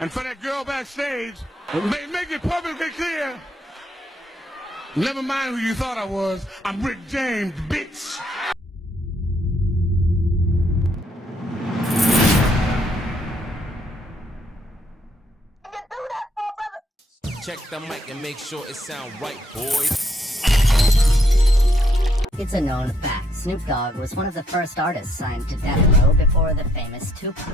And for that girl backstage, make it publicly clear, never mind who you thought I was, I'm Rick James, bitch. Check the mic and make sure it sound right, boys. It's a known fact, Snoop Dogg was one of the first artists signed to Death Row before the famous Tupac.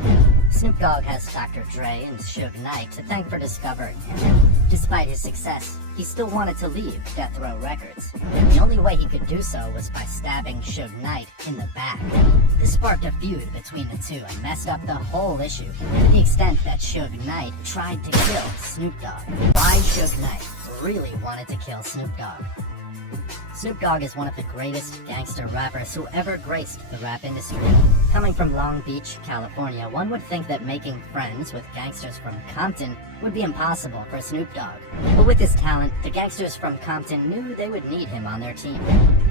Snoop Dogg has Dr. Dre and Suge Knight to thank for discovering him. Despite his success, he still wanted to leave Death Row Records. The only way he could do so was by stabbing Suge Knight in the back. This sparked a feud between the two and messed up the whole issue, to the extent that Suge Knight tried to kill Snoop Dogg. Why Suge Knight really wanted to kill Snoop Dogg? Snoop Dogg is one of the greatest gangster rappers who ever graced the rap industry. Coming from Long Beach, California, one would think that making friends with gangsters from Compton would be impossible for Snoop Dogg. But with his talent, the gangsters from Compton knew they would need him on their team.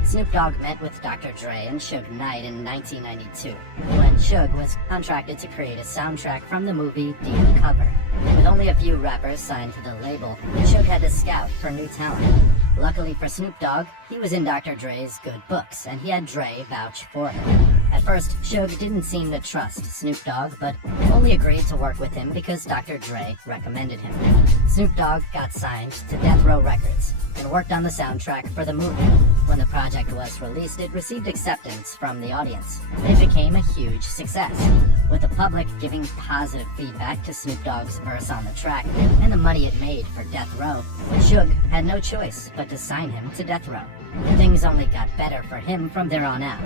Snoop Dogg met with Dr. Dre and Suge Knight in 1992, when Suge was contracted to create a soundtrack from the movie Deep Cover. With only a few rappers signed to the label, Suge had to scout for new talent. Luckily for Snoop Dogg, he was in Dr. Dre's good books, and he had Dre vouch for him. At first, Suge didn't seem to trust Snoop Dogg, but only agreed to work with him because Dr. Dre recommended him. Snoop Dogg got signed to Death Row Records and worked on the soundtrack for the movie. When the project was released, it received acceptance from the audience. It became a huge success, with the public giving positive feedback to Snoop Dogg's verse on the track and the money it made for Death Row. Suge had no choice but to sign him to Death Row. Things only got better for him from there on out.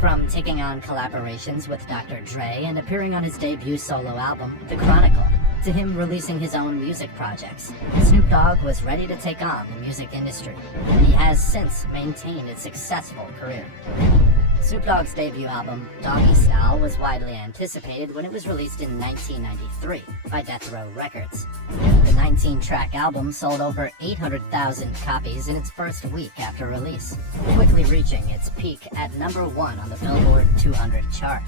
From taking on collaborations with Dr. Dre and appearing on his debut solo album, The Chronicle, to him releasing his own music projects, Snoop Dogg was ready to take on the music industry, and he has since maintained a successful career. Snoop Dogg's debut album, Doggy Style, was widely anticipated when it was released in 1993 by Death Row Records. The 19-track album sold over 800,000 copies in its first week after release, quickly reaching its peak at number 1 on the Billboard 200 chart.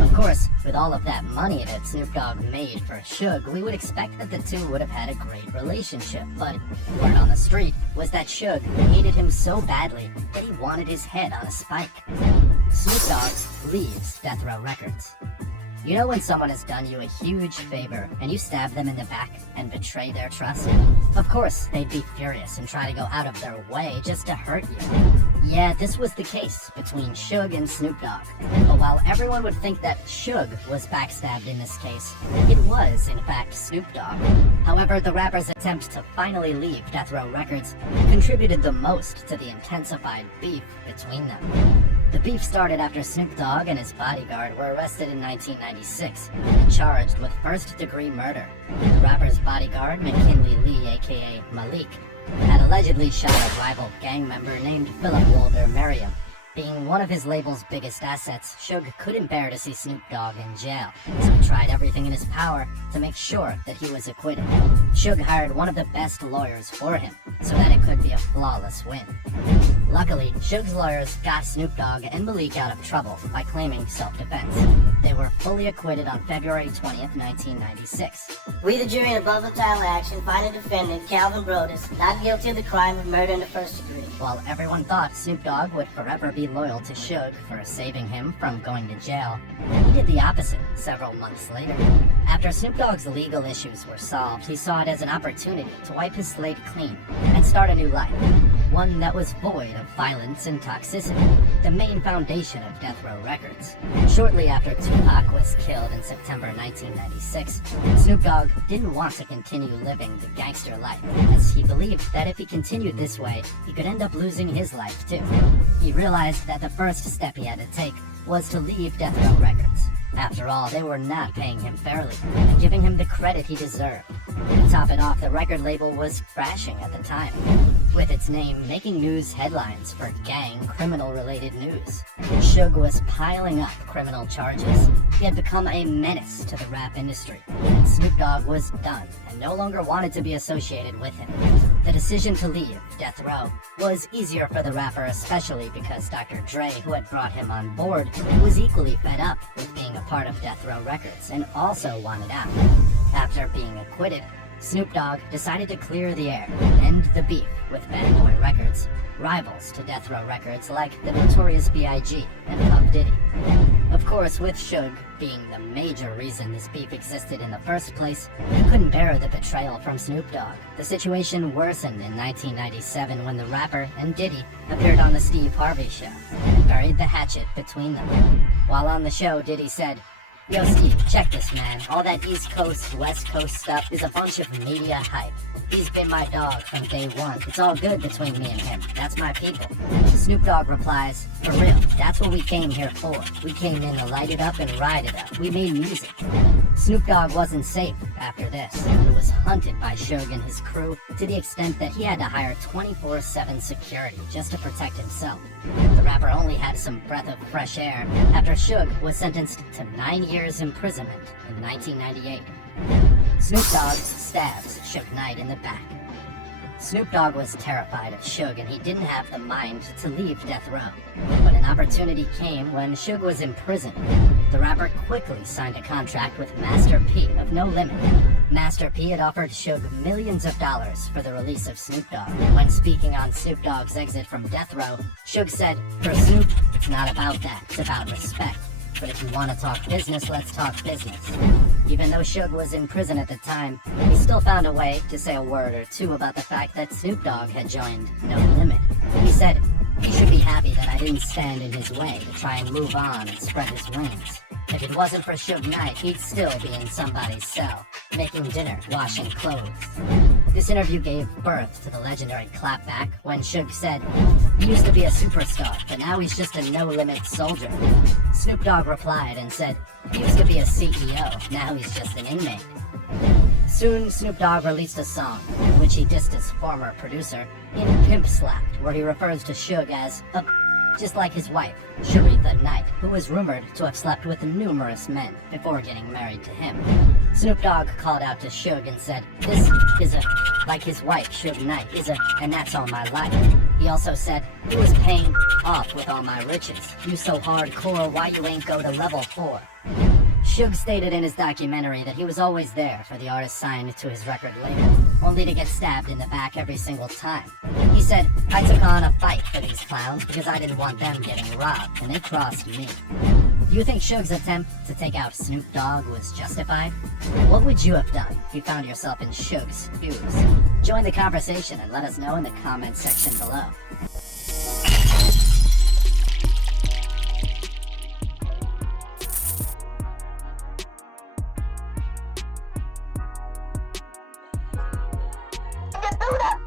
Of course, with all of that money that Snoop Dogg made for Suge, we would expect that the two would have had a great relationship, but word on the street was that Suge hated him so badly that he wanted his head on a spike. Snoop Dogg leaves Death Row Records. You know when someone has done you a huge favor and you stab them in the back and betray their trust? Of course, they'd be furious and try to go out of their way just to hurt you. Yeah, this was the case between Suge and Snoop Dogg. But while everyone would think that Suge was backstabbed in this case, it was, in fact, Snoop Dogg. However, the rapper's attempt to finally leave Death Row Records contributed the most to the intensified beef between them. The beef started after Snoop Dogg and his bodyguard were arrested in 1996 and charged with first-degree murder. The rapper's bodyguard, McKinley Lee, aka Malik, had allegedly shot a rival gang member named Philip Walter Merriam. Being one of his label's biggest assets, Suge couldn't bear to see Snoop Dogg in jail, so he tried everything in his power to make sure that he was acquitted. Suge hired one of the best lawyers for him, so that it could be a flawless win. Luckily, Suge's lawyers got Snoop Dogg and Malik out of trouble by claiming self-defense. They were fully acquitted on February 20th, 1996. We, the jury in above the title action, find the defendant, Calvin Brodus, not guilty of the crime of murder in the first degree. While everyone thought Snoop Dogg would forever be loyal to Suge for saving him from going to jail, he did the opposite several months later. After Snoop Dogg's legal issues were solved, he saw it as an opportunity to wipe his slate clean and start a new life, one that was void of violence and toxicity, the main foundation of Death Row Records. Shortly after Tupac was killed in September 1996, Snoop Dogg didn't want to continue living the gangster life, as he believed that if he continued this way, he could end up losing his life too. He realized that the first step he had to take was to leave Death Row Records. After all, they were not paying him fairly and giving him the credit he deserved. To top it off, the record label was crashing at the time, with its name making news headlines for gang criminal-related news. Suge was piling up criminal charges. He had become a menace to the rap industry, and Snoop Dogg was done and no longer wanted to be associated with him. The decision to leave Death Row was easier for the rapper, especially because Dr. Dre, who had brought him on board, was equally fed up with being a part of Death Row Records and also wanted out. After being acquitted, Snoop Dogg decided to clear the air and end the beef with Bad Boy Records, rivals to Death Row Records like the Notorious B.I.G. and Puff Diddy. Of course, with Suge being the major reason this beef existed in the first place, he couldn't bear the betrayal from Snoop Dogg. The situation worsened in 1997 when the rapper and Diddy appeared on the Steve Harvey Show and buried the hatchet between them. While on the show, Diddy said, "Yo, Steve, check this, man. All that East Coast, West Coast stuff is a bunch of media hype. He's been my dog from day one. It's all good between me and him. That's my people." Snoop Dogg replies, "For real, that's what we came here for. We came in to light it up and ride it up. We made music." Snoop Dogg wasn't safe after this. He was hunted by Suge and his crew to the extent that he had to hire 24/7 security just to protect himself. The rapper only had some breath of fresh air after Suge was sentenced to 9 years imprisonment in 1998. Snoop Dogg stabs Suge Knight in the back. Snoop Dogg was terrified of Suge and he didn't have the mind to leave Death Row. But an opportunity came when Suge was in prison. The rapper quickly signed a contract with Master P of No Limit. Master P had offered Suge millions of dollars for the release of Snoop Dogg. When speaking on Snoop Dogg's exit from Death Row, Suge said, "For Snoop, it's not about that, it's about respect. But if you want to talk business, let's talk business." Even though Suge was in prison at the time, he still found a way to say a word or two about the fact that Snoop Dogg had joined No Limit. He said, "He should be happy that I didn't stand in his way to try and move on and spread his wings. If it wasn't for Suge Knight, he'd still be in somebody's cell, making dinner, washing clothes." This interview gave birth to the legendary clapback when Suge said, "He used to be a superstar, but now he's just a no-limit soldier." Snoop Dogg replied and said, "He used to be a CEO, now he's just an inmate." Soon, Snoop Dogg released a song in which he dissed his former producer in Pimp Slapped, where he refers to Suge as a just like his wife, Sharitha Knight, who was rumored to have slept with numerous men before getting married to him. Snoop Dogg called out to Suge and said, "This is a, like his wife, Suge Knight, is a, and that's all my life." He also said, "He was paying off with all my riches. You so hardcore, why you ain't go to level 4? Suge stated in his documentary that he was always there for the artist signed to his record label, only to get stabbed in the back every single time. He said, "I took on a fight for these clowns because I didn't want them getting robbed, and they crossed me." Do you think Suge's attempt to take out Snoop Dogg was justified? What would you have done if you found yourself in Suge's shoes? Join the conversation and let us know in the comments section below. Buddha.